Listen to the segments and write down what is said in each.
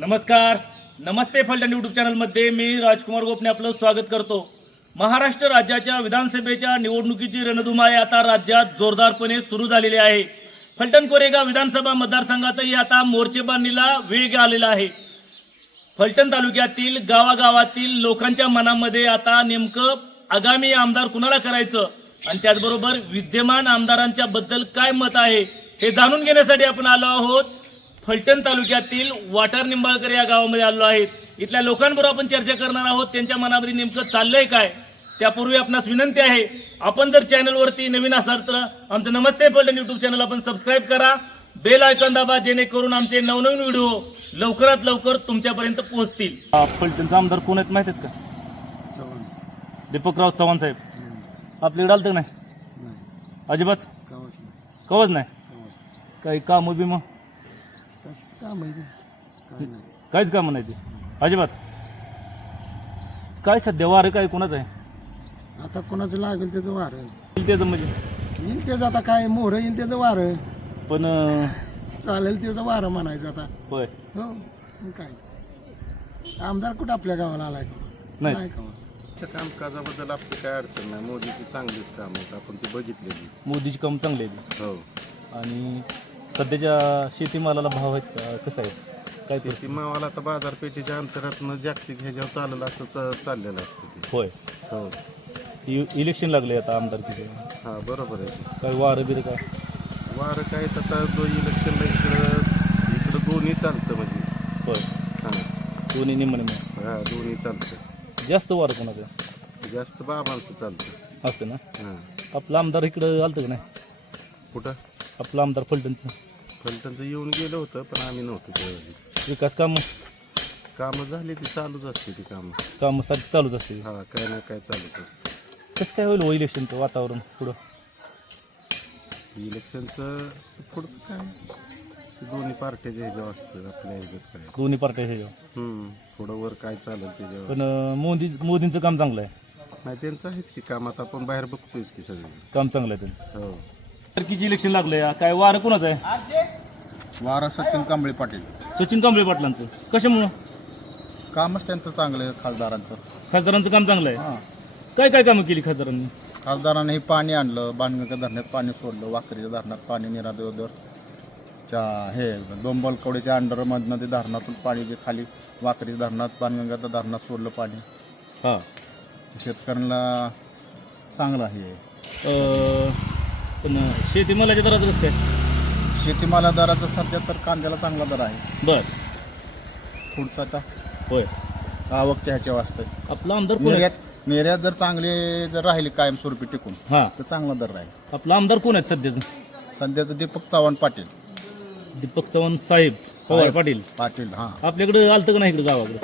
नमस्कार. नमस्ते फलटण यूट्यूब चॅनलमध्ये मी राजकुमार गोपने आपलं स्वागत करतो. महाराष्ट्र राज्याच्या विधानसभेच्या निवडणुकीची रणधुमाळी आता राज्यात जोरदारपणे सुरू झालेली आहे. फलटण कोरेगाव विधानसभा मतदारसंघातही आता मोर्चेबांधणीला वेग आलेला आहे. फलटण तालुक्यातील गावागावातील लोकांच्या मनामध्ये आता नेमकं आगामी आमदार कुणाला करायचं? आणि त्याचबरोबर विद्यमान आमदारांच्या बद्दल काय मत आहे? हे जाणून घेण्यासाठी आपण आलो आहोत. फलटण तालुक्यातील वाटार निंबाळकर या गावामध्ये आलो आहेत इथल्या लोकांबरोबर आपण चर्चा करणार आहोत. त्यांच्या मनामध्ये नेमकं चाललंय काय? त्यापूर्वी आपणास विनंती आहे आपण जर चॅनलवरती नवीन असाल तर आमचं नमस्ते फलटण युट्यूब चॅनल आपण सबस्क्राईब करा. बेल आयकॉन दाबा जेणेकरून आमचे नवनवीन व्हिडिओ लवकरात लवकर तुमच्यापर्यंत पोहोचतील. फलटणचा आमदार कोण आहेत माहीत आहेत का दीपकराव चव्हाण साहेब. आपल्याकडे आलं तर नाही? अजिबात? कवच नाही. काही काम बिम काहीच कामं नाही ते. अजिबात. काय सध्या वारं काय कोणाचं आहे? आता कोणाचं लागेल त्याचं वार. त्याचं म्हणजे. येईन त्याचं आता काय मोहर येईन त्याचं वार. पण अं, चालेल त्याचं वारं म्हणायचं आता. होय. हो मग काय? आमदार कुठं आपल्या गावाला आलाय का? नाही. नाही का? कामकाजाबद्दल आपली काय अडचण नाही. मोदीची चांगलीच काम आहेत. आपण ती बघितलेली. मोदीची काम चांगली आहे हो. आणि सध्याच्या शेतीमालाला भाव आहेत का? कसं आहे काय ते शेती मावाला आता बाजारपेठेच्या अंतरातनं जागतिक ह्याच्यावर चाललं असं च- चाललेलं असतं ते. होय. हो. इ- इलेक्शन लागले आता आमदारकीचं हा बरोबर आहे. काय वारं बिरं काय? वारं काय तर आता जो इलेक्शनला इकडं इकडं दोन्ही चालतं म्हणजे. होय. हां. दोन्ही निम्मने मिळून. हा दोन्ही चालतं. जास्त वारं कोणाचं? जास्त बाबांचं चालतं. असं ना? हां. आपलं आमदार इकडं आलतं का नाही? कुठं? आपलं आमदार फलटणचं. फलटणचं येऊन गेलं होतं पण आम्ही नव्हतो त्यावेळी. विकास काम? कामं झाली ती चालूच असते ती कामं. काम सारखी चालूच असते हा काय ना काय चालूच असतं. कसं काय होईल हो इलेक्शनचं वातावरण पुढं? इलेक्शनचं पुढचं काय? दोन्ही पार्ट्याच्या ह्याच्यावर असतं आपल्या ह्याच्यात काय? दोन्ही पार्ट्या ह्याच्यावर. हम्म, थोडं वर काय चालेल त्याच्यावर. पण अं, मोदी मोदींचं काम चांगलं आहे. नाही त्यांचं आहेच की काम. आता आपण बाहेर बघतोयच की सगळे काम चांगलं आहे त्यांचं. हो. टर्कीची इलेक्शन लागलंय? काय वारं कोणाचं आहे? वारा सचिन कांबळे पाटील. सचिन कांबळे पाटलांचं. कशामुळं? कामच त्यांचं चांगलं आहे खासदारांचं. खासदारांचं काम चांगलं आहे? काय काय कामं केली खासदारांनी? खासदारांनी हे पाणी आणलं बाणगंगा धरणात पाणी सोडलं वाकरीच्या धरणात पाणी निरादेवर च्या हे डोंबल कवडीच्या अंडरमधनं ते धरणातून पाणी जे खाली वाकरीच्या धरणात बाणगंगाच्या धरणात सोडलं पाणी. हां. शेतकऱ्यांना चांगलं आहे. अं, पण शेतीमालाच्या दराचं कसं काय? शेतीमाला दराचा सध्या तर कांद्याला चांगला दर आहे. बर. पुढचा आता होय. आवकच्या ह्याच्या वाजता आपला आमदार कोण आहे? निर्यात निर्यात जर चांगली जर राहिली कायमस्वरूपी टिकून हां. तर चांगला दर राहील. आपला आमदार कोण आहेत सध्याचं? सध्याचं दीपक चव्हाण पाटील. दीपक चव्हाण साहेब पवार पाटील. पाटील हां. आपल्याकडे आलतं का नाही इकडे गावाकडे?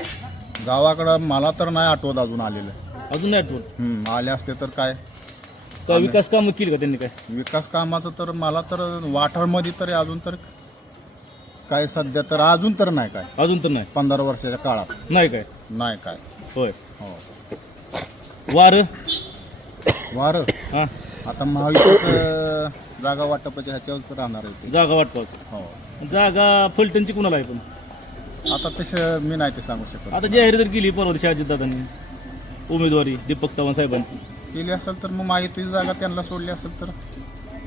गावाकडं मला तर नाही आठवत अजून आलेलं. अजून नाही आठवत? हम्म, आले असते तर काय? काय विकास कामं केली का त्यांनी काय? विकास कामाचं तर मला तर वाठारमध्ये तरी अजून तर काय सध्या तर अजून तर नाही काय. अजून तर नाही. पंधरा वर्षाच्या काळात. नाही काय? नाही काय. होय. हो. वार? वार? हा. आता महाविकास जागा वाटपाच्या ह्याच्यावरच राहणार आहे ते. जागा वाटपाच हो. जागा फलटणची कुणाला आहे पण? आता तसं मी नाही ते सांगू शकत. आता जाहीर जर केली परवा दिवशी अजितदादांनी उमेदवारी दीपक चव्हाण साहेबांनी केली असेल तर मग माहिती जागा त्यांना सोडली असेल तर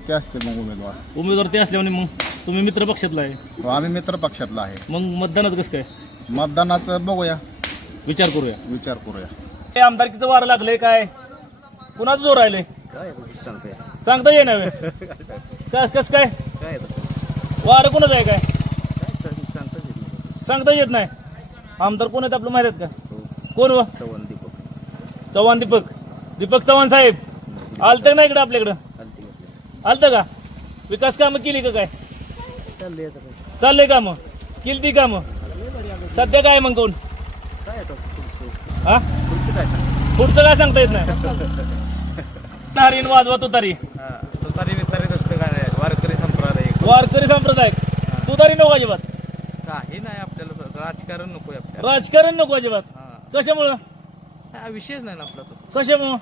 ते असते मग उमेदवार. उमेदवार ते असल्याने मग. तुम्ही मित्र पक्षातला आहे. हो, आम्ही मित्र पक्षातला आहे. मग मतदानाचं कसं काय? मतदानाचं बघूया. विचार करूया. विचार करूया. हे आमदारकीचं वारं लागलंय काय? कुणाचं जोर राहिले सांगता ये नव्हे काय कसं काय? वारं कुणाचं आहे काय? सांगता येत नाही. आमदार कोण आहेत आपलं माहीत आहेत का? कोण व? चव्हाण दीपक. दीपक चव्हाण साहेब आलतं ना इकडं आपल्याकडं? आलतं का? विकास कामं केली का काय? चाललंय कामं केली ती कामं? सध्या काय मग कोण? हा? पुढचं काय सांगता येत नाही? नारीन वाजवा तुतारी बितारी नसतं काय वारकरी संप्रदाय. वारकरी संप्रदाय तुतारी नको अजिबात. काही नाही आपल्याला राजकारण नको आपल्याला. राजकारण नको अजिबात. कशामुळं? हा विषयच नाही ना आपला तो. कशामुळं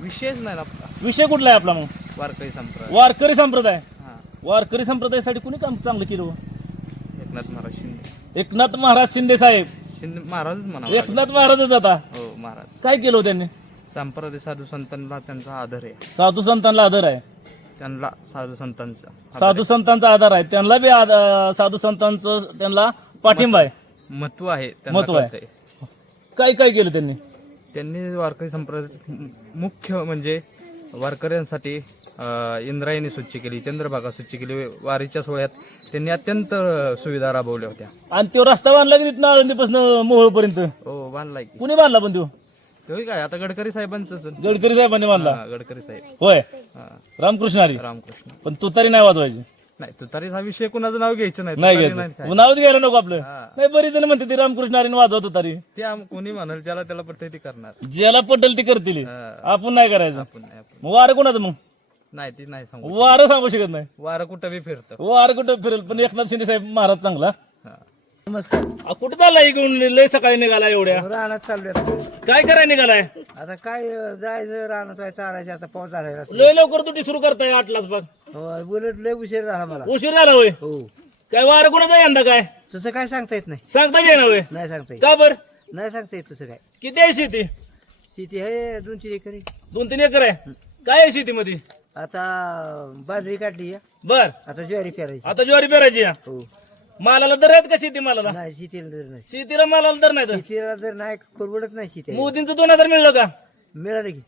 विषयच नाही ना आपला. विषय कुठला आहे आपला मग? वारकरी संप्रदाय. वारकरी संप्रदाय. हा. वारकरी संप्रदायासाठी कुणी काम चांगलं केलं हो? एकनाथ महाराज शिंदे. एकनाथ महाराज शिंदे साहेब. शिंदे महाराजच म्हणा एकनाथ महाराजच आता. हो महाराज. काय केलं हो त्यांनी? संप्रदाय साधू संतांना त्यांचा आदर आहे. साधू संतांना आदर आहे. त्यांना साधू संतांचा आदर साधू संतांचा आधार आहे. त्यांना बी आद- अं, साधू संतांचं त्यांना पाठिंबा आहे. आहे. महत्त्व आहे त्यांना महत्त्व आहे. कळतंय. काय काय केलं त्यांनी? त्यांनी वारकरी संप्रदाय मुख्य म्हणजे वारकऱ्यांसाठी इंद्रायणी स्वच्छ केली चंद्रभागा स्वच्छ केली वारीच्या सोहळ्यात त्यांनी अत्यंत सुविधा राबवल्या होत्या. आणि तो रस्ता बांधला की तिथनं आळंदीपासून मोहोळपर्यंत? हो बांधलाय की. कुणी बांधला पण तो? तो काय आता गडकरी साहेबांचंच गडकरी साहेबांनी बांधला? हा, गडकरी साहेब. होय. हा, रामकृष्ण हरी रामकृष्ण. पण तू तरी नाही वाजवायची. नाही तुतारी हा विषय कुणाचं नाव घ्यायचं नाही नाही तुतारी घ्यायचं. काय. नावच घ्यायला नको आपलं. हा. नाही बरीच जण म्हणते ती रामकृष्ण हरीने वाजवत तरी ते आम- कोणी म्हणाल ज्याला त्याला पटते ते करणार. ज्याला पटेल ती करतील. हा. आपण नाही करायचं. आपण नाही आपण मग वारं कोणाचं मग? नाही ती नाही सांगू वारं सांगू शकत नाही. वारं कुठं बी फिरतं. वारं कुठं फिरेल पण एकनाथ शिंदे साहेब महाराज चांगला. हा. आ, कुठं चालला इकडून? लय सकाळी निघाला एवढ्या. रानात चाललोय काय करायला निघालाय? आता काय जायचं रानात व्हायचं चालायचं आता पाऊस झाला लय लवकर तुटी सुरू करताय आठलाच बघ. बुलेट लय उशीर झाला मला. उशीर झाला होय? हो. काय वारं कोणाचा यंदा काय? तसं काय सांगता येत नाही? सांगता येईना होय. नाही सांगता येत. का बर? नाही सांगता येत तसं काय. किती आहे शेती? शेती आहे दोन तीन एकर आहे. दोन तीन एकर आहे. काय आहे शेतीमध्ये? आता बाजरी काढली आहे. बर. आता ज्वारी पेरायची. आता ज्वारी पेरायची आहे. हो. मालाला दर आहेत का शेती मालाला? नाही शेतीला दर नाही. शेतीला मालाला दर नाही शेतीला दर नाही परवडत नाही शेती. मोदींचं दोन हजार मिळलं का? मिळालं की.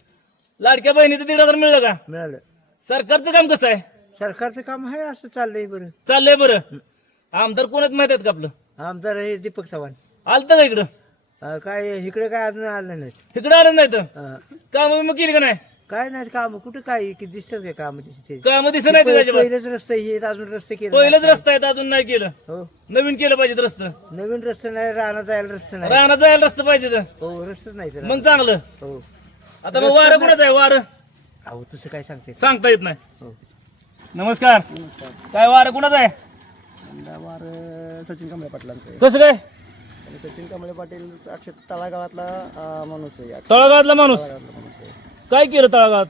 लाडक्या बहिणीचं दीड हजार मिळलं का? मिळालं. सरकारचं काम कसं आहे? सरकारचं काम आहे असं चाललंय बरं. चाललंय बरं. आमदार कोणाच माहीत आहेत का आपलं? आमदार हे दीपक चव्हाण. आलतं का इकडं? अं, काय इकडे काय अजून आलं नाही इकडं आलं नाही तर काम मग केली का नाही? काय नाही काम कुठं काय की दिसतात काय काम तिथे काम दिसत नाही ते त्याच्यावर पहिलेच रस्ते हे अजून रस्ते केले पहिलंच रस्ता आहे अजून नाही केलं. हो. नवीन केलं पाहिजे रस्तं. नवीन रस्ते नाही राहणं जायला रस्ते नाही. राहणं जायला रस्ता पाहिजे तर हो रस्तेच नाही तर मग चांगलं. हो. आता मग वारं कुणाच आहे? वारं? अहो तसं काय सांगते सांगता येत नाही. हो. नमस्कार. काय वारं कुणाच आहे? वार सचिन कांबळे पाटलांचं कसं काय? आणि सचिन कांबळे पाटील अक्षर तळागावातला अं, माणूस आहे. माणूस? तळागावातला माणूस आहे. काय केलं तळागाळात?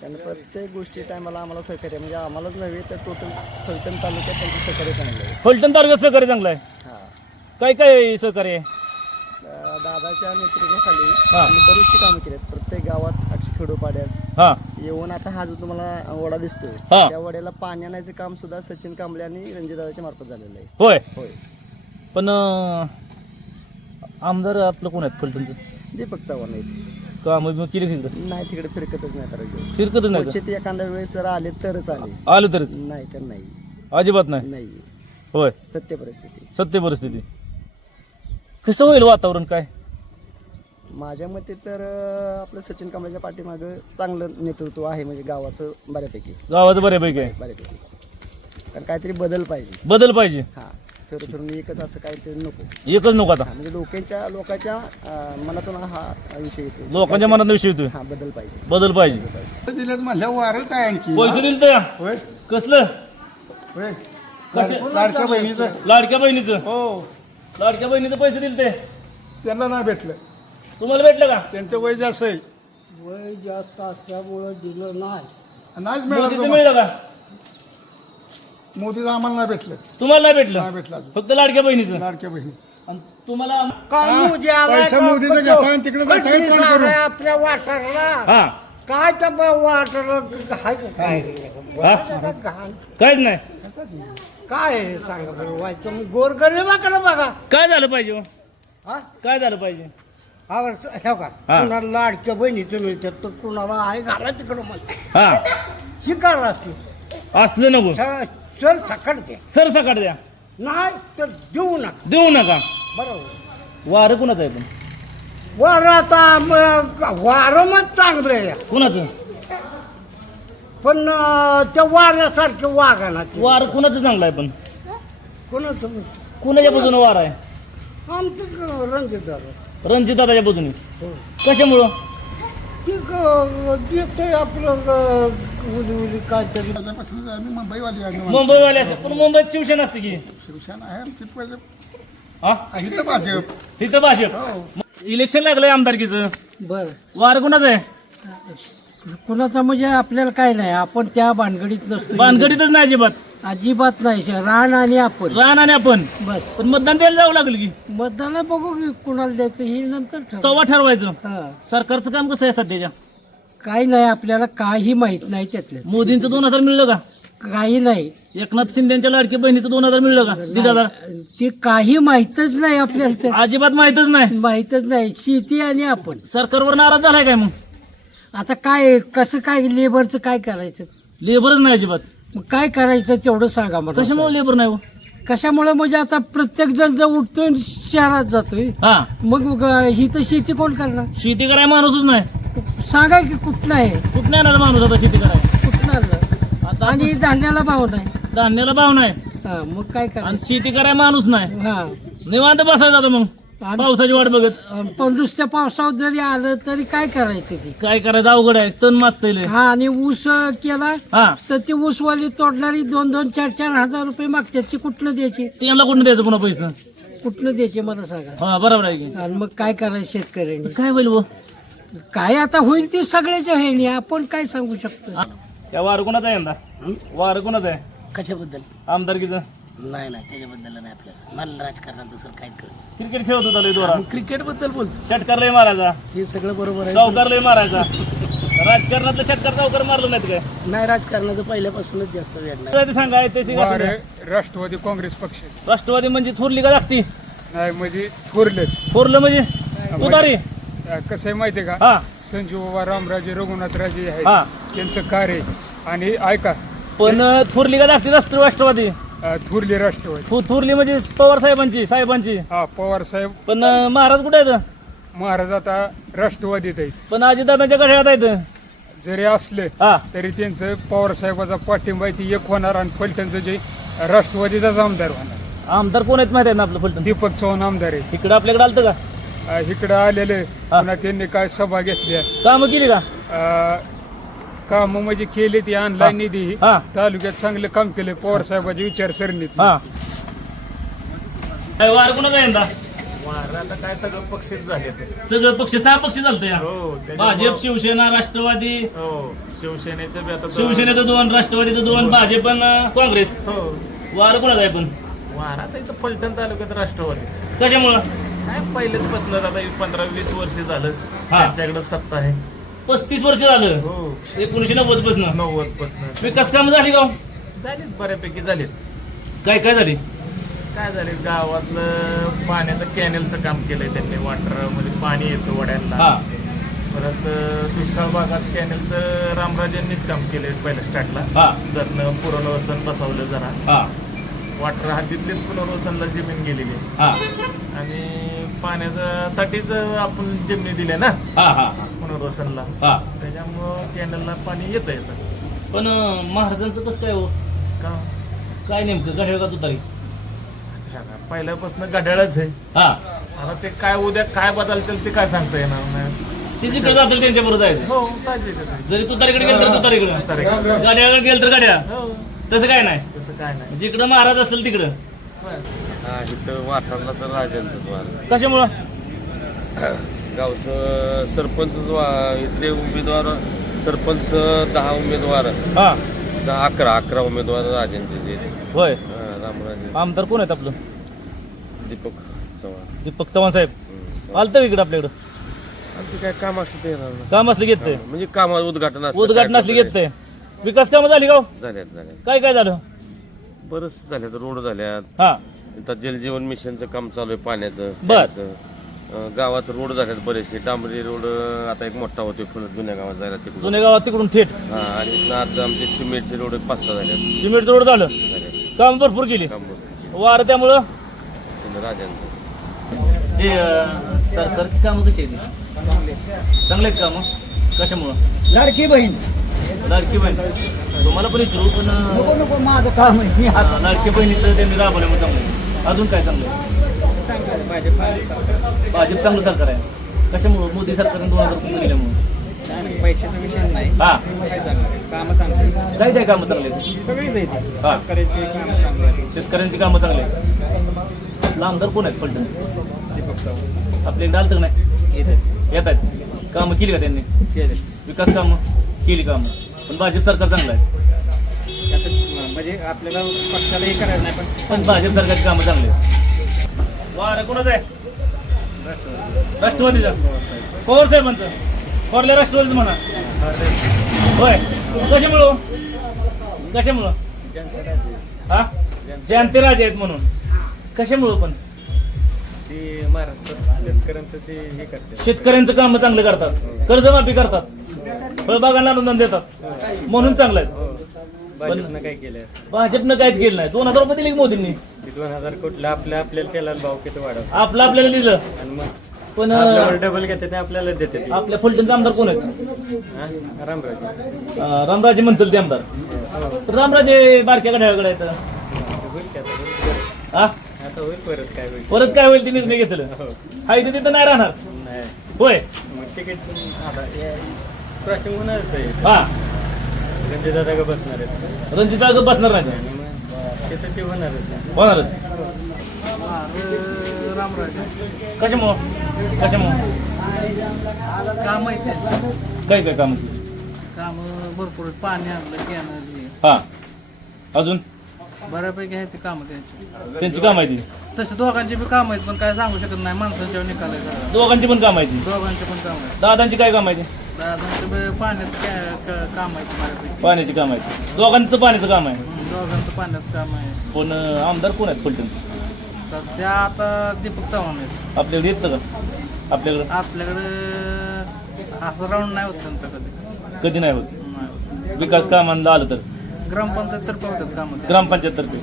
त्यांनी प्रत्येक गोष्टी टायमाला आम्हाला सहकार्य म्हणजे आम्हालाच नव्हे तर टोटल फलटण तालुक्यात त्यांचं सहकार्य चांगलं आहे. फलटण तालुक्यात सहकार्य चांगलं आहे? हां. काय काय सहकार्य आहे? अं, दादाच्या नेतृत्वाखाली हा. आम्ही बरीचशी कामं केली आहेत. प्रत्येक गावात अक्षी खेडोपाड्यात हा. येऊन आता हा जो तुम्हाला वडा दिसतोय हा. त्या वड्याला पाणी आणायचं काम सुद्धा सचिन कांबळे आणि रणजितदादाच्या मार्फत झालेलं आहे. होय. होय. पण अं, आमदार आपलं कोण आहेत फलटणचं? दीपक चव्हाण आहेत. का मग केली तिकडं नाही तिकडे फिरकतच नाही तर फिरकतच नाही क्वचित एखाद्या वेळेस जर आले तरच आले? आलं तरच? नाही तर नाही. अजिबात नाही? नाही. होय. सत्य परिस्थिती. सत्य परिस्थिती. कसं होईल वातावरण काय? माझ्या मते तर अं, आपलं सचिन कांबळेच्या पाठीमागं चांगलं नेतृत्व आहे म्हणजे गावाचं बऱ्यापैकी. गावाचं बऱ्यापैकी आहे. बऱ्यापैकी. कारण काहीतरी बदल पाहिजे. बदल पाहिजे. हा. फिरून फिरून एकच असं काहीतरी नको. एकच नको आता? हा, म्हणजे लोकांच्या लोकांच्या अं, मनातून हा विषय येतो लोकांच्या मनात विषय येतोय? हा बदल पाहिजे. बदल पाहिजे. दिलेत म्हणल्या वारं काय आणखी? पैसे दिले तर होय. कसलं? होय. कसे? लाडक्या बहिणीचं. लाडक्या बहिणीचं? हो. लाडक्या बहिणीचं पैसे दिले ते? त्यांना नाही भेटलं. तुम्हाला भेटलं का? त्यांचं वय जास्त आहे. वय जास्त असल्यामुळं दिलं नाही. नाहीच मोदीचं मिळालं मिळलं का? मोदीचं आम्हाला नाही भेटलं. तुम्हाला नाही भेटलं? नाही भेटलं अजून. फक्त लाडक्या बहिणीचं? लाडक्या बहिणी. आणि तुम्हाला काय हा, पैसा मोदीचा आणि तिकडे कोण आपल्या वाटारला हा. काय त्या वाटर काय काय? हा. काहीच नाही. काय आहे सांगा बरं व्हायचं मग गोरगरिबाकडे बघा. काय झालं पाहिजे हो? हा? काय झालं पाहिजे? आवर हे का हा. कुणाला लाडक्या बहिणीचं मिळतात तर कुणाला आहे घाला तिकडं मला हा. शिकार असतो असलं नको. चल सकट दे. सर सकाळ द्या. नाही तर देऊ नका. देऊ नका. बरोबर. वारं कुणाचं आहे पण? वार आता म- वारं मग चांगलं आहे. कुणाचं? पण अं, त्या वाऱ्यासारखे वागा ना ते. वार कुणाचं चांगलं आहे पण? कोणाचं कुणाच्या बाजूने वार आहे? आमचं रंजित दादा. रणजित दादाच्या बाजूने कशामुळं? ते देते आपलं अं, उली उली काहीतरी त्याच्यापासून आम्ही मुंबईवाली आहे आम्ही. मुंबईवाले असते पण मुंबईत शिवसेना असते की? शिवसेना आहे आमची पहिले. हा? आहे तर भाजप. तिथं भाजप. इलेक्शन लागलंय आमदारकीचं. बर. वार कुणाचं आहे? कुणाचं म्हणजे आपल्याला काय नाही. आपण त्या भानगडीत नसतो. भानगडीतच नाही अजिबात. अजिबात नाही सर. रान आणि आपण. राहणार नाही आपण. बस. पण मतदान द्यायला जावं लागेल की? मतदानाला बघू की कुणाला द्यायचं हे नंतर ठरवू. तेव्हा ठरवायचं. हा. सरकारचं काम कसं आहे सध्याच्या? काही नाही आपल्याला काही माहीत नाही त्यातलं. मोदींचं दोन हजार मिळलं का? काही नाही. एकनाथ शिंदेच्या लाडकी बहिणीचं दोन हजार मिळलं का? दीड हजार? ते काही माहितच नाही आपल्याला तर. अजिबात माहितच नाही. माहितच नाही. शेती आणि आपण. सरकारवर नाराज झालाय काय मग? आता काय कसं काय लेबरचं काय करायचं? लेबरच नाही अजिबात. मग काय करायचं तेवढं सांगा मला. कशामुळे लेबर नाही हो? कशामुळे? म्हणजे आता प्रत्येक जण जर उठतोय आणि शहरात जातोय हा. मग ग- ही तर शेती कोण करणार? शेती कराय माणूसच नाही. सांगा की कुठलं आहे? कुठं नाही ना माणूस आता शेती कराय कुठलं आता आणि धान्याला भाव नाही. धान्याला भाव नाही. हा मग काय आणि करायचं शेती कराय माणूस नाही. हा. निवांत बसायचं आता मग. पावसाची वाट बघत. पण नुसत्या पावसावर जरी आलं तरी काय करायचं ते? काय करायचं? अवघड आहे. तण माजतले हा आणि ऊस अं, केला हा. तर ते ऊसवाली तोडणारी दोन दोन चार चार हजार रुपये मागतात. ते कुठलं द्यायचे? त्यांना कुठं द्यायचं पुन्हा पैसे? कुठलं द्यायचे मला सांगा. हा बरोबर आहे की. आणि मग काय करायचं शेतकऱ्यांनी? काय होईल वो काय आता होईल ते सगळ्याच्या ह्यानी आपण काय सांगू शकतो? त्या वार कुणाचा आहे यंदा? वार कुणाचा आहे? कशाबद्दल? आमदारकीचं? नाही नाही त्याच्याबद्दल नाही आपल्याला मला राजकारणात सर काहीच कळत क्रिकेट खेळत होता लय दोरा क्रिकेटबद्दल बोलतो. षटकार लय मारायचा. हे सगळं बरोबर आहे. चौकार लय मारायचा. राजकारणातलं षटकार चौकार मारलं नाहीत काय? नाही राजकारणाचं पहिल्यापासूनच जास्त वेळ नाही. काय ते सांगा वार काय? राष्ट्रवादी काँग्रेस पक्ष. राष्ट्रवादी म्हणजे थोरली का लागती नाही म्हणजे थोरलंच. थोरलं म्हणजे? तुतारी? कसं आहे माहिती आहे का? हा. संजीव बाबा रामराजे रघुनाथराजे हा. आहेत. त्यांचं कार्य आणि ऐका. पण थोरली का लागती राष्ट्र राष्ट्रवादी? अं, थोरले राष्ट्रवादी. थो- थोरली म्हणजे पवार साहेबांची साहेबांची. हा पवार साहेब. पण अं, महाराज कुठे आहेत? महाराज आता राष्ट्रवादीत आहेत. पण अजितदादांच्या घड्याळात आहेत. जरी असले हा. तरी त्यांचं पवार साहेबाचा पाठिंबा आहे ती एक होणार आणि फलटणचं जे राष्ट्रवादीचाच आमदार होणार. आमदार कोण आहेत माहिती आहे ना आपलं फलटण? दीपक चव्हाण आमदार आहे. इकडं आपल्याकडे आलतं का? इकडं आलेले पुन्हा त्यांनी काय सभा घेतल्या. कामं केली का? काम म्हणजे केले ती ऑनलाईन निधी. हा. तालुक्यात चांगलं काम केलं पवार साहेबाच्या विचारसरणीत हा. काय वार कुणाचा आहे यंदा आता काय सगळं पक्षीच झाले सगळं पक्ष सहा पक्ष चालतं या? हो भाजप शिवसेना राष्ट्रवादी. हो शिवसेनेचं बी आता शिवसेनेचं दोन राष्ट्रवादीचं दोन भाजप काँग्रेस. हो. वार कुणाचा आहे पण? वारा आता इथं पलटण तालुक्यात राष्ट्रवादीच. कशामुळं? काय पहिलेच पासून आता पंधरा वीस वर्ष झालं. हा. त्यांच्याकडे सत्ता आहे. पस्तीस वर्ष झालं. हो. एकोणीशे नव्वदपासून नव्वदपासून विकास काम झाली का हो? झालीत बऱ्यापैकी झालीत. काय काय झाली? काय झाले? गावातलं पाण्याचं कॅनेलचं काम केलंय त्यांनी. वॉटरमध्ये पाणी येतं हा. वड्यांना परत अं, दुष्काळ भागात कॅनेलचं रामराजांनीच काम केलंय पहिल्या स्टार्टला. हा. धरणं पुनर्वसन बसवलं जरा. हा. वॉटर हद्दीतलीच पुनर्वसनला जमीन गेलेली आहे. हा. आणि पाण्यासाठीच आपण जमिनी दिल्या ना हा हा हा. पुनर्वसनला. हा. त्याच्यामुळं कॅनलला पाणी येतं येतं. पण अं, महाराजांचं कसं काय हो? का? काय नेमकं? घड्याळ का तुतारी? पहिल्यापासून गड्याळच आहे. हा. आता ते काय उद्या काय बदलतील ते काय सांगता येणार नाही. ते जिकडे जातील त्यांच्या बरोबर जायचं. हो आहे. जरी तुतारीकडे गेलं तर तुतारीकडे. तुतारीकडे. गाड्याकडे गेलं तर गाड्या हो. तसं काय नाही. तसं काय नाही. जिकडं महाराज असतील तिकडं. हा इथं वाठारला तर राजांचं द्वार कशामुळं? गावचं सरपंच इथले उमेदवार सरपंच दहा उमेदवार. हा. दहा अकरा अकरा उमेदवार राजांचे जे. होय. हा, रामराजे आमदार कोण आहेत आपलं? दीपक चव्हाण. दीपक चव्हाण साहेब. हम्म. आलतं इकडं आपल्याकडं? काय काम असतं ते ना. काम असलं घेतंय म्हणजे काम उद्घाटन असतं, उद्घाटन काय असली. घेतंय विकास कामं झाली का हो? झाल्यात झाल्यात. काय काय झालं? बरंच झाल्यात रोड झाल्यात. हा. आता जलजीवन मिशनचं काम चालू आहे पाण्याचं बर. अं, गावात रोड झाल्यात बरेचसे. डांबरी रोड अं, आता एक मोठा होतो पुढे जुन्या गावात जायला तिकडून. जुन्या गावात तिकडून थेट? हा आणि आता आमचे सिमेंटचे रोड पाच सहा झाल्यात सिमेंट रोड झालं? काम भरपूर केली. वार त्यामुळं? पुन्हा राजांचं. ते सरकारची कामं कशी आहेत? चांगले आहेत. कामं? कशामुळं? लाडकी बहीण. लाडकी बहीण. तुम्हाला पण विचारू पण नको माझं काम आहे. मी लाडकी बहिणीचं त्यांनी राबवलं मग चांगलं अजून काय चांगलं आहे? भाजप चांगलं सरकार आहे. कशामुळं? मोदी सरकारने दोन हजार रुपये दिल्यामुळं पैशाचा विषय नाही. हा. काय चांगलं कामं चांगली काय काय कामं चांगले आहेत? सगळीच शेतकऱ्याची कामं चांगली शेतकऱ्यांची कामं चांगली आहेत. आपला आमदार कोण आहेत पलटण? दीपक चव्हाण. आपले आलं तर नाही? येते येत आहेत. कामं केली का त्यांनी? विकास कामं? केली कामं. पण भाजप सरकार चांगलं आहे. म्हणजे म्हणजे आपल्याला पक्षाला हे करायचं नाही पण पण भाजप सरकारची कामं चांगली. वारं कोणाचं आहे? राष्ट्रवादीचा. पवार साहेबांचं. पवारल्या राष्ट्रवादीचं म्हणा. होय. कशामुळं? हो? कशामुळं? हा? जयंती राजे आहेत म्हणून. कशामुळं पण? ते महाराष्ट्रात शेतकऱ्यांचं ते हे करते शेतकऱ्यांचं काम चांगलं करतात. कर्जमाफी करतात. फळबागांना अनुदान देतात. म्हणून चांगलं आहे. भाजपनं काय केलंय भाजपनं काहीच केलं नाही. दोन हजार रुपये दिले की मोदींनी. ते दोन हजार कोटला आपल्या आपल्याला त्याला भाव किती वाढव. आपलं आपल्याला दिलं. आणि मग? पण आपल्यावर डबल घेते ते आपल्याला देते ते. आपल्या फलटणचे आमदार कोण आहेत? हा? रामराजे. अं, रामराजे म्हणतील ते आमदार. तर रामराजे बारक्या गड्याकडे आहेत. होईल की आता होईल परत. हा? आता होईल परत काय होईल? परत काय होईल ते निर्णय घेतलं हाय ते तिथं नाही राहणार. नाही. होय. मग तिकीट आता क्रॉसिंग होणारच आहे. हा. रणजित दादा का बसणार आहेत. रणजिता गप्प बसणार नाही. ते होणारच आहे. कशामुळं? कशामुळं? काम आहे काय काय काम? काम भरपूर पाणी आणलं कॅनल हा. अजून? बऱ्यापैकी आहे ते काम त्यांची. त्यांची काम आहे ती? तसे दोघांचे बी काम आहेत पण काय सांगू शकत नाही. माणसांच्या निकाल आहे जरा. दोघांची पण काम आहे ती? दोघांचे पण काम आहेत. दादांची काय काम आहे ती? दादांचे बी पाण्यात काय क- काम आहे बऱ्यापैकी. पाण्याची काम आहे. दोघांचं पाण्याचं काम आहे. हं, दोघांचं पाण्याचं काम आहे. पण अं, आमदार कोण आहेत फलटण सध्या आता दीपक चव्हाण आहेत. आपल्याकडे येतं का? आपल्याकडे? आपल्याकडे असं राऊंड नाही होत त्यांचं कधी. कधी नाही होत? नाही. विकास कामांना आलं तर? ग्रामपंचायत तर्फे होतात काम ग्रामपंचायत तर्फे.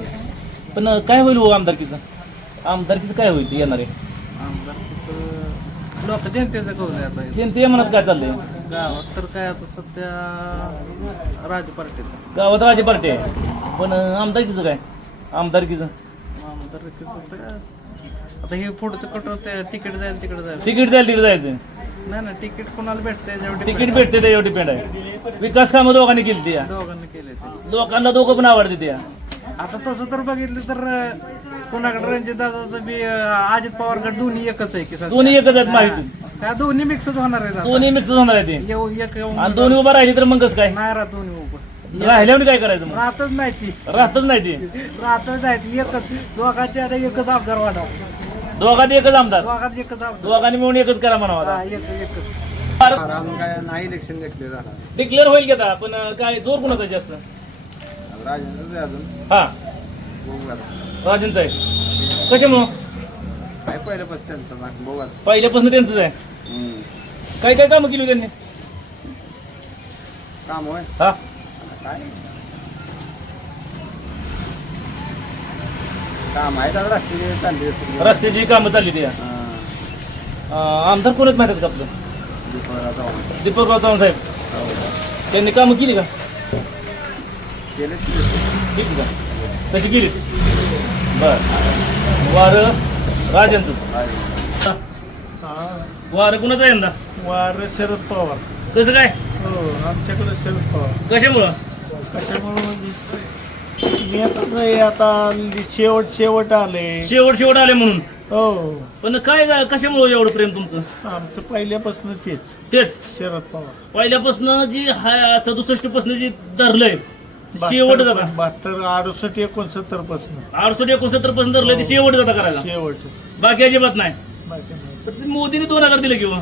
पण अं, काय होईल हो आमदारकीचं? आमदारकीचं काय होईल येणार? आहे आमदार लोक जनतेचं कौल आहे आता. चिंते मनात काय चाललंय? गावात तर काय आता सध्या राजू पार्टीचं. गावात राजे पार्टी आहे. पण अं, आमदारकीचं काय? आमदारकीचं आमदार तर आता हे पुढचं कटोर ते तिकीट जाईल तिकडे जाईल. तिकीट जायला तिकडे जायचं. नाही ना तिकीट कोणाला भेटतंय जेवढे तिकीट भेटते त्याच्यावर डिपेंड आहे. विकास कामं दोघांनी केली ती दोघांनी केले ते लोकांना दोघं पण आवडते त्या आता तसं तर बघितलं तर अं, कोणाकडे रणजित दादाचं बी अं, अजित पवारकडे दोन्ही एकच आहे की सध्या. दोन्ही एकच आहेत माहिती. त्या दोन्ही मिक्सच होणार आता. दोन्ही मिक्स होणार आहे ते. येऊ एक येऊन आणि दोन्ही उभा राहिली तर मग कसं काय? नाही राहत दोन्ही उभं. राहिल्यावर काय करायचं मग? राहतच नाही ती. राहतच नाही ते. राहतच नाही ती. एकच दोघांच्या आता एकच आमदार वाढव. दोघात एकच आमदार. दोघात एकच आमदार. दोघांनी मिळून एकच करा म्हणावा हा, आता. एक एकच अजून काय नाही इलेक्शन घेतले झाला. डिक्लेअर होईल की आता पण अं, काय जोर कोणाचा जास्त? राजेंद्रच आहे अजून. हा. बघू आता राजेंचा आहे. कशामुळं? काय पहिल्यापासून त्यांचं ना बघू आता पहिल्यापासून त्यांचंच आहे. काय काय कामं केली त्यांनी? काम होय. हा. काय? काम आहे आता रस्ते चालली असते रस्त्याची कामं चालली ती. आमदार कोण आहेत माहिती का आपलं? दीपकराव चव्हाण. साहेब. त्यांनी कामं केली का? केले केली का? कशी केली? बर. वार राजांचं. वार कुणाचं आहे यंदा? वार शरद पवार. कसं काय? हो आमच्याकडे शरद पवार. कशामुळं? कशामुळे म्हणजे मी आता नाही, आता शेवट शेवट आले. शेवट शेवट आले म्हणून? हो. पण काय कशामुळं एवढं प्रेम तुमचं? आमचं पहिल्यापासून तेच. तेच? शरद पवार. पहिल्यापासून जी हाय सदुसष्टपासून जी धरलंय शेवट जाता बहात्तर अडुसष्ट एकोणसत्तरपासून. अडुसष्ट एकोणसत्तरपासून धरलंय ते शेवट जाता करायला. शेवट. बाकी अजिबात नाही. बाकी. पण ते मोदीने दोन हजार दिले किंवा?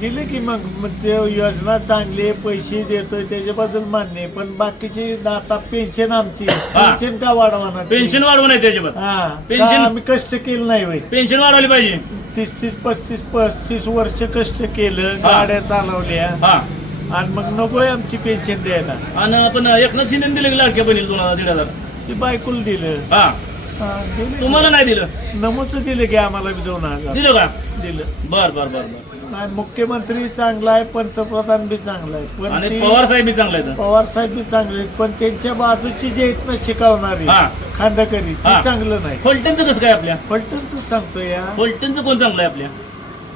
दिले की मग मग ते योजना चांगली पैसे देतोय त्याच्याबद्दल मान्य आहे. पण बाकीची आता पेन्शन आमची पेन्शन का वाढवणार पेन्शन वाढवून आहे त्याच्यात हा. पेन्शन- पेन्शन आम्ही कष्ट केलं नाही वय पेन्शन वाढवली पाहिजे. तीस तीस पस्तीस पस्तीस वर्ष कष्ट केलं हा. गाड्या चालवल्या. हा. आणि मग नकोय आमची पेन्शन द्यायला. आणि आपण एकनाथ शिंदे दिले की लाडक्या बहिणी दोन हजार दीड हजार? ती बायकोला दिलं. हा. दिलं. तुम्हाला नाही दिलं? नमूचं दिलं की आम्हाला बी दोन हजार. दिलं का? दिलं. बर बर बर बर. आणि मुख्यमंत्री चांगला आहे पंतप्रधान बी चांगला आहे. पण आणि ती- पवार साहेब चांगले आहेत. पवार साहेब बी चांगले आहेत पण त्यांच्या बाजूची जे आहेत ना शिकवणारी हा. खांदाकरी हा. ते चांगलं नाही. फलटणचं कसं काय आपल्या? फलटणच सांगतो या. फलटणचं कोण चांगलं आहे आपल्या?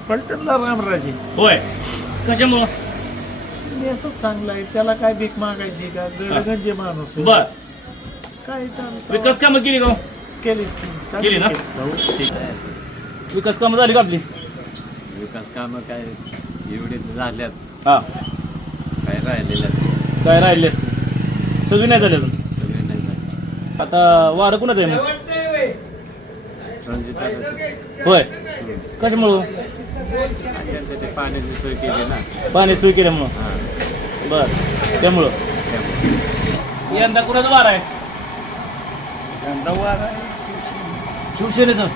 फलटणला रामराजे. होय. कशामुळं? नेतच चांगला आहे त्याला काय भीक मागायची का? गडगंजे माणूस आहे. बर. काय चालतं? विकास कामं केली का हो? केली. केली ना? ठीक आहे. विकास कामं झाली का आपली? विकास कामं काय एवढे झाल्यात. हा. काय राहिलेले असते. काय राहिले असते? सगळी नाही झाली अजून सगळे नाही झाले. आता वारं कुणाचं आहे मग? होय. कशामुळं? त्यांचं ते पाण्याची सोय केली ना. पाणी सोय केल्यामुळं बर. त्यामुळं? यंदा कुणाचं वार आहे. शिवसेनेचं.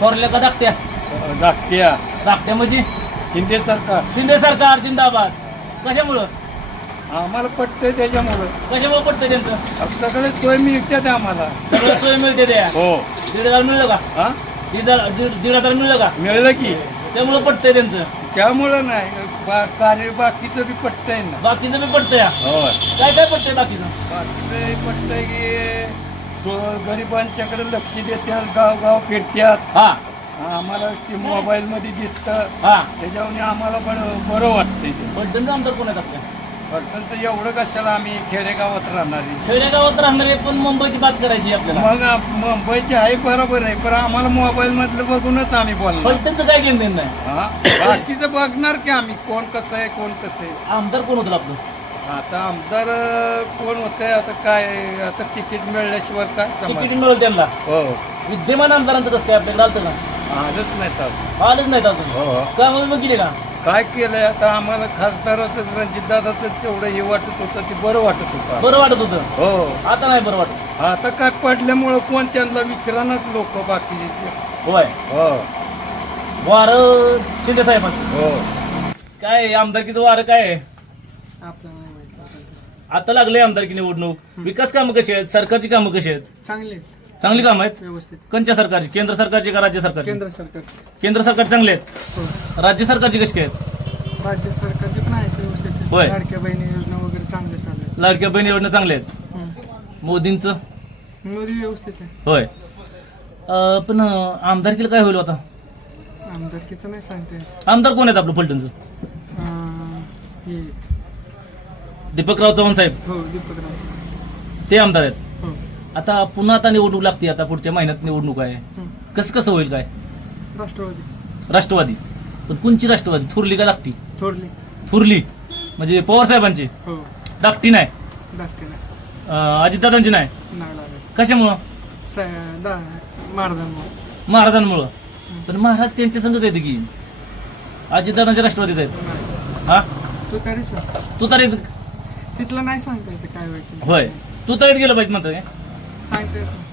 थोरल्या का धाकट्या? धाकट्या. धाकट्या म्हणजे? शिंदे सरकार. शिंदे सरकार जिंदाबाद. कशामुळं? आम्हाला पटतंय त्याच्यामुळं. कशामुळं पडतं त्यांचं? सगळे सोय मिळतात आम्हाला. सगळं सोय मिळते त्या हो. दीड हजार मिळलं का? हा? दीड हजार दीड दीड हजार मिळलं का? मिळलं की. त्यामुळं पडतंय त्यांचं. त्यामुळं नाही. बा- कार्य बाकीचं बी पटतंय ना. बाकीचं बी पडतंय होय. काय काय पडतंय बाकीचं? बाकीचं पटतंय की गरिबांच्याकडे लक्ष देतात गाव गाव फिरतात हा. आम्हाला ते मोबाईल मध्ये दिसतं. हा. त्याच्यामुळे आम्हाला बरं बरं वाटतंय ते. बड्डनचं आमदार कोण आहेत आपल्या एवढं कशाला आम्ही खेडेगावात राहणारी खेडेगावात राहणारे पण मुंबईची बात करायची आपल्याला. मग आप- मुंबईचे आहे बरोबर आहे पण आम्हाला मोबाईल मधलं बघूनच आम्ही बोलणार. फलटणचं काय घेणं देणं नाही? हा? बाकीचं बघणार की आम्ही कोण कसं आहे कोण कसं आहे. आमदार कोण होतं आपलं? आता आमदार कोण होते आता काय आता तिकीट मिळल्याशिवाय काय तिकीट समज मिळेल त्यांना. हो. विद्यमान आमदारांचं कसं काय आपल्याकडे आलतं का आलंच नाही तर आलंच नाहीत अजून. हो. का मग गेले का? काय केलंय? आता आम्हाला खासदाराचं रणजितदादाचं तेवढं हे वाटत होतं ते बरं वाटत होतं. बरं वाटत होतं? हो. आता नाही बरं वाटत. आता काय पडल्यामुळं कोण त्यांना विचारानच लोक बाकीचे होय. हो. वार शिंदे साहेबांचं. हो. काय? आमदारकीचं वारं काय आहे? आता लागले आमदारकी निवडणूक. विकास कामं कशी आहेत? सरकारची कामं कशी आहेत? चांगले चांगली कामं आहेत? व्यवस्थित. कोणत्या सरकारची? केंद्र सरकारची का राज्य सरकारची? केंद्र सरकार केंद्र सरकार चांगले आहेत? राज्य सरकारची कशी आहेत? राज्य सरकारचे पण आहेत व्यवस्थित. होय. लाडक्या बहिणी योजना वगैरे चांगले चालू लाडक्या बहिणी योजना चांगल्या आहेत? आहेत मोदींचं? मोदी व्यवस्थित आहे. होय. अं, पण अं, आमदारकीला काय होईल आता? आमदारकीचं नाही सांगता आमदार कोण आहेत आपलं फलटणचं? अं, हे दीपकराव चव्हाण साहेब. हो दीपक राव ते आमदार आहेत. हो. आता पुन्हा आता निवडणूक लागते आता पुढच्या महिन्यात निवडणूक आहे. हं. कसं कसं होईल काय? राष्ट्रवादी. राष्ट्रवादी. पण कोणची राष्ट्रवादी? थुरली का धाकटी? थोडली थुरली. म्हणजे पवार साहेबांची? हो. धाकटी नाही. अं, अजितदादांची नाही. नाव लागेल कशामुळं? सा दा मारदान महाराजांमुळं. पण महाराज त्यांच्या संगत येते की? अजितदादांच्या राष्ट्रवादीत आहेत. हा? तू तरीच तू तर तिथलं नाही सांगता येतं काय व्हायचं. होय. तू तर गेलं पाहिजे म्हणतो काय? सांगता येत नाही.